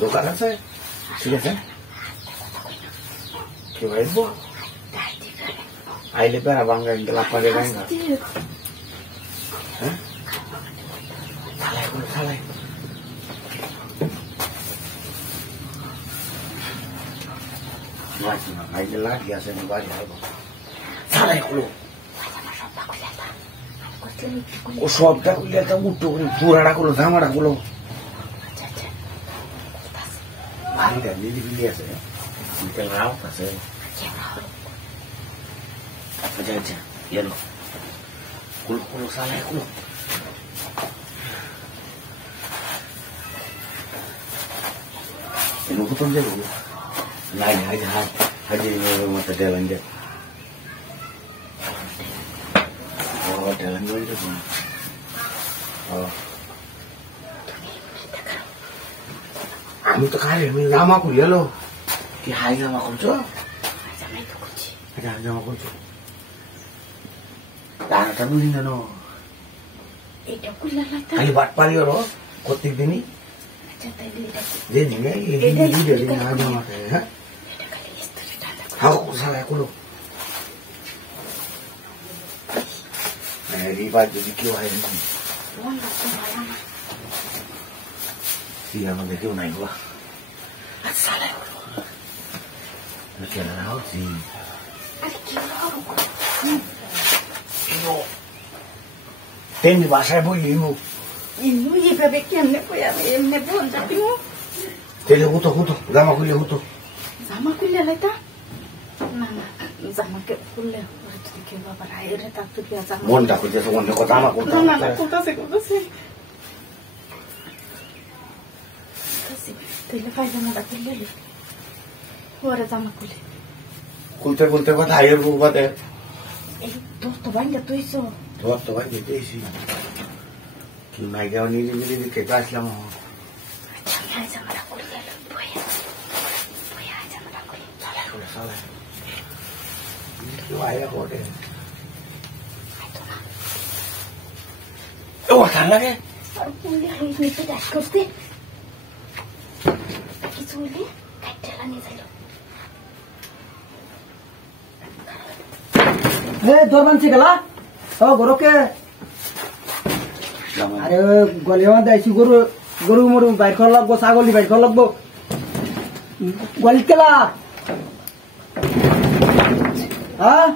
দোকান আছে ঠিক আছে কি ভাইব আইলে বেড়া বাঙ্গা গেলা পারে বাঙ্গা হ্যাঁ চালাই কোনো চালাই আইলে লাগি আছে বাড়ি আইব চালাই খুলো ও সবটা খুলে তো উঠো পুরাটা খুলো জামাটা খুলো বাড়িটা নিরিবিলি আছে রাও আছে আচ্ছা আচ্ছা এলো খুলো খুলো চালাই খুলো এলো কুতন যাবো নাই হাজি হাজি মতো দেবেন যে আমি তো খাই জামা খুলি এলো কি হাই জামা করছো জামা করছো টানাটা বুঝি কেন খালি বাট পারি ওর প্রত্যেক দিনই যে দিনে জামাটা হ্যাঁ হাও সালা খুলো রিবার যদি কেউ হয় আমাদের কেউ নাই গো তেমনি বাসায় বললি এইভাবে কেমনে কই আমি এমনি বলতে দিব তেলে হতো হতো জামা খুললে হতো জামা খুললে লাইতা না না জামাকে খুললে কেউ বাবা রায়ের তার তো কি জামা মনটা খুঁজেছে মনে কথা জামা করতে না না কোথাছে তাইলে পায়জামাটা খুললে ওরা জামা খুলে খুলতে খুলতে কথা আয়ের বুক বাদে এই তোর তো বাইন্দা তুইছো তোর তো ভাই যেতেছি কি নাই যাও নিজে নিজে খেতে আসলাম পায়জামাটা খুলে বইয়া পায়জামাটা খুলে চালাই খুলে চালাই কেউ আয়া করে ও খান লাগে আর পুলি হইনি তো দাস করতে কিছু হইলে কাটলা নিয়ে যাইলো দরবানছি গেলা ও গরুকে আরে গলিয়া দেয়ছি গরু গরু মরু বাইর করা লাগবো ছাগলি বাইর করা লাগবো গলিত গেলা হ্যাঁ